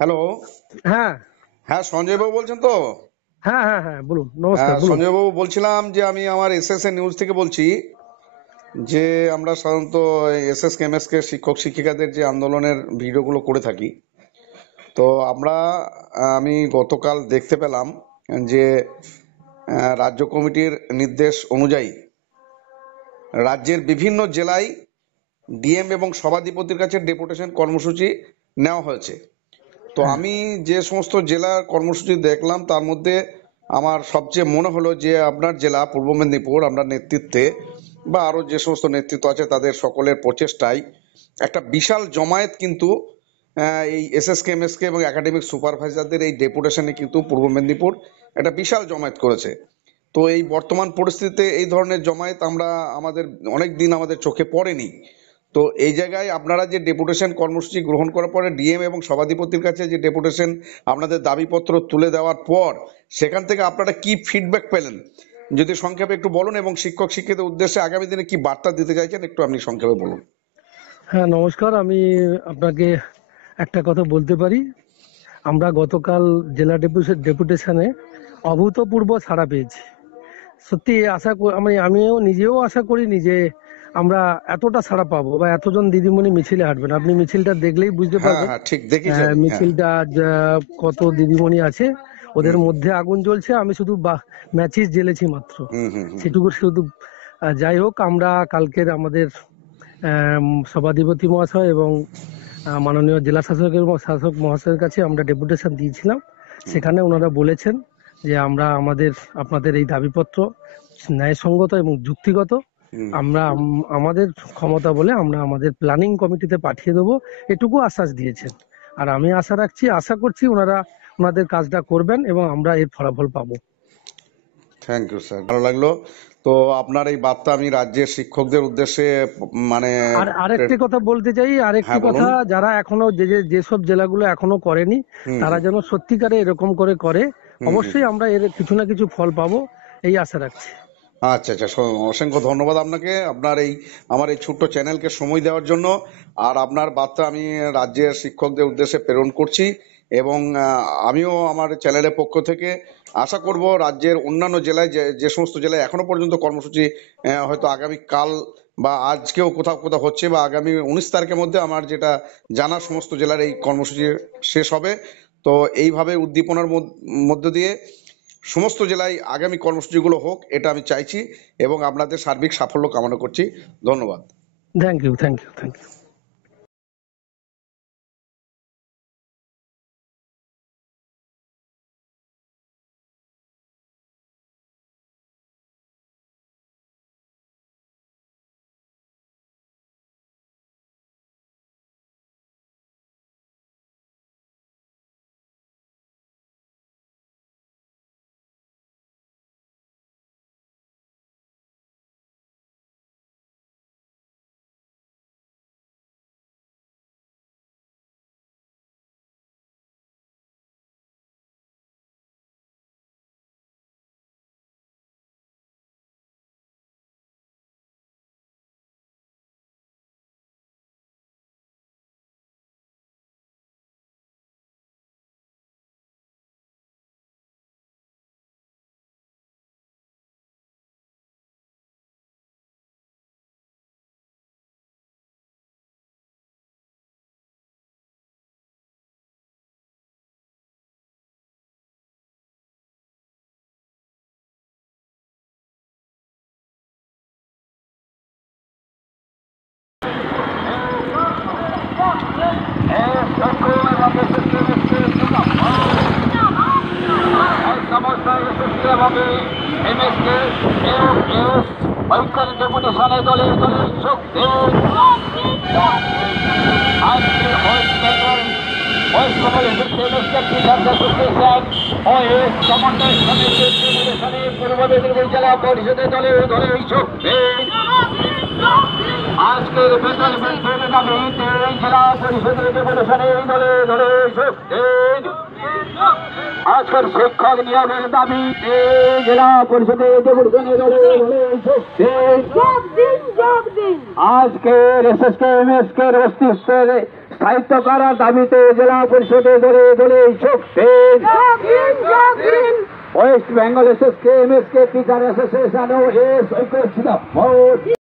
Hello. হ্যাঁ হ্যাঁ, সঞ্জয় বাবু বলছেন তো? হ্যাঁ হ্যাঁ হ্যাঁ বলুন, নমস্কার, হ্যাঁ, বলুন। সঞ্জয় বাবু বলছিলাম যে আমি আমার এসএসএ নিউজ থেকে বলছি যে আমরা সাধারণত এসএস কেমএস কে শিক্ষক শিক্ষিকাদের যে আন্দোলনের ভিডিওগুলো করে থাকি। তো আমি গতকাল দেখতে পেলাম যে রাজ্য কমিটির নির্দেশ অনুযায়ী রাজ্যের বিভিন্ন জেলায় ডিএম এবং সভাধিপতির কাছে ডেপুটেশন কর্মসূচি নেওয়া হয়েছে। তো হ্যাঁ আমি যে সমস্ত জেলার কর্মসূচি দেখলাম তার মধ্যে আমার সবচেয়ে মনে হলো যে আপনার জেলা পূর্ব মেদিনীপুর, আপনার নেতৃত্বে বা আরো যে সমস্ত নেতৃত্ব আছে তাদের সকলের প্রচেষ্টায় একটা বিশাল জমায়েত কিন্তু এই এসএসকে এমএসকে এবং একাডেমিক সুপারভাইজারদের এই ডেপুটেশনে কিন্তু পূর্ব মেদিনীপুর একটা বিশাল জমায়েত করেছে। তো এই বর্তমান পরিস্থিতিতে এই ধরনের জমায়েত আমাদের অনেক দিন আমাদের চোখে পড়েনি। তো এই জায়গায় আপনারা যে ডেপুটেশন কর্মসূচি গ্রহণ করার পরে ডিএম এবং সভাধিপতির কাছে যে ডেপুটেশন আপনাদের দাবিপত্র তুলে দেওয়ার পর সেখান থেকে আপনারা কি ফিডব্যাক পেলেন যদি সংক্ষেপে একটু বলুন, এবং শিক্ষক শিক্ষিতের উদ্দেশ্যে আগামী দিনে কি বার্তা দিতে চাইছেন একটু আপনি সংক্ষেপে বলুন। হ্যাঁ, নমস্কার। আমি আপনাকে একটা কথা বলতে পারি। আমরা গতকাল জেলা ডেপুটেশনে অভূতপূর্ব সাড়া পেয়েছি। সত্যি আমিও নিজেও আশা করিনি যে আমরা এতটা সাড়া পাবো বা এতজন দিদিমণি মিছিলে হাঁটবেন। আপনি মিছিলটা দেখলেই বুঝতে হ্যাঁ পারবেন। হ্যাঁ, ঠিক দেখেছি আমি। হ্যাঁ। মিছিলটা কত দিদিমণি আছে, ওদের হুম মধ্যে আগুন জ্বলছে। আমি শুধু ম্যাচিস জ্বেলেছি মাত্র, হুম হুম হুম। সেটুকু শুধু। যাই হোক, আমরা কালকের আমাদের সভাধিপতি মহাশয় এবং মাননীয় জেলা শাসক মহাশয়ের কাছে আমরা ডেপুটেশন দিয়েছিলাম। সেখানে ওনারা বলেছেন যে আমরা আপনাদের এই দাবিপত্র ন্যায়সঙ্গত এবং যুক্তিগত। হুম। আমরা আমাদের ক্ষমতা বলে আমরা আমাদের প্ল্যানিং কমিটিতে পাঠিয়ে দেবো, এটুকু আশ্বাস দিয়েছেন। আর আমি আশা করছি ওনারা ওনাদের কাজটা করবেন এবং আমরা এর ফলাফল পাবো। থ্যাংক ইউ স্যার, ভালো লাগলো। তো আপনার এই বার্তা আমি রাজ্যের শিক্ষকদের উদ্দেশ্যে মানে আর আরেকটি কথা বলতে চাই, হ্যাঁ বলুন। যারা এখনো যেসব জেলাগুলো এখনো করেনি, হুম তারা হুম যেন সত্যিকারে এরকম করে। হুম হুম। অবশ্যই আমরা এর কিছু না কিছু ফল পাবো, এই আশা রাখছি। আচ্ছা আচ্ছা, অসংখ্য ধন্যবাদ আপনাকে, আপনার এই আমার এই ছোট্ট চ্যানেলকে সময় দেওয়ার জন্য। আর আপনার বার্তা আমি রাজ্যের শিক্ষকদের উদ্দেশ্যে প্রেরণ করছি, এবং আমিও আমার চ্যানেলের পক্ষ থেকে আশা করব রাজ্যের অন্যান্য জেলায় যে সমস্ত জেলায় এখনো পর্যন্ত কর্মসূচি হয়তো আগামী কাল বা আজকেও কোথাও কোথাও হচ্ছে বা আগামী 19 তারিখের মধ্যে আমার যেটা জানা সমস্ত জেলার এই কর্মসূচি শেষ হবে। তো এইভাবে উদ্দীপনার মধ্য দিয়ে সমস্ত জেলায় আগামী কর্মসূচিগুলো হোক এটা আমি চাইছি, এবং আপনাদের সার্বিক সাফল্য কামনা করছি। ধন্যবাদ। Thank you, thank you, thank you. ঐক্যের ডেপুটেশনে দলের শক্তি আজকে সমন্বয় সমিতির ডেপুটেশনে পূর্ব মেদিনীপুর জেলা পরিষদের দলের শক্তি আজকের বেতন বৃদ্ধির দাবিতে জেলা পরিষদের ডেপুটেশনে দলের শক্তি আজকের শিক্ষক নিয়োগের দাবিতে জেলা পরিষদের ডেপুটেশনে আজকের এসএসকে এমএসকে অস্তিত্বের সাহিত্য করার দাবিতে জেলা পরিষদে দলে দলে শক্তি West Bengal SSK MSK teacher association ও এস ঐক্য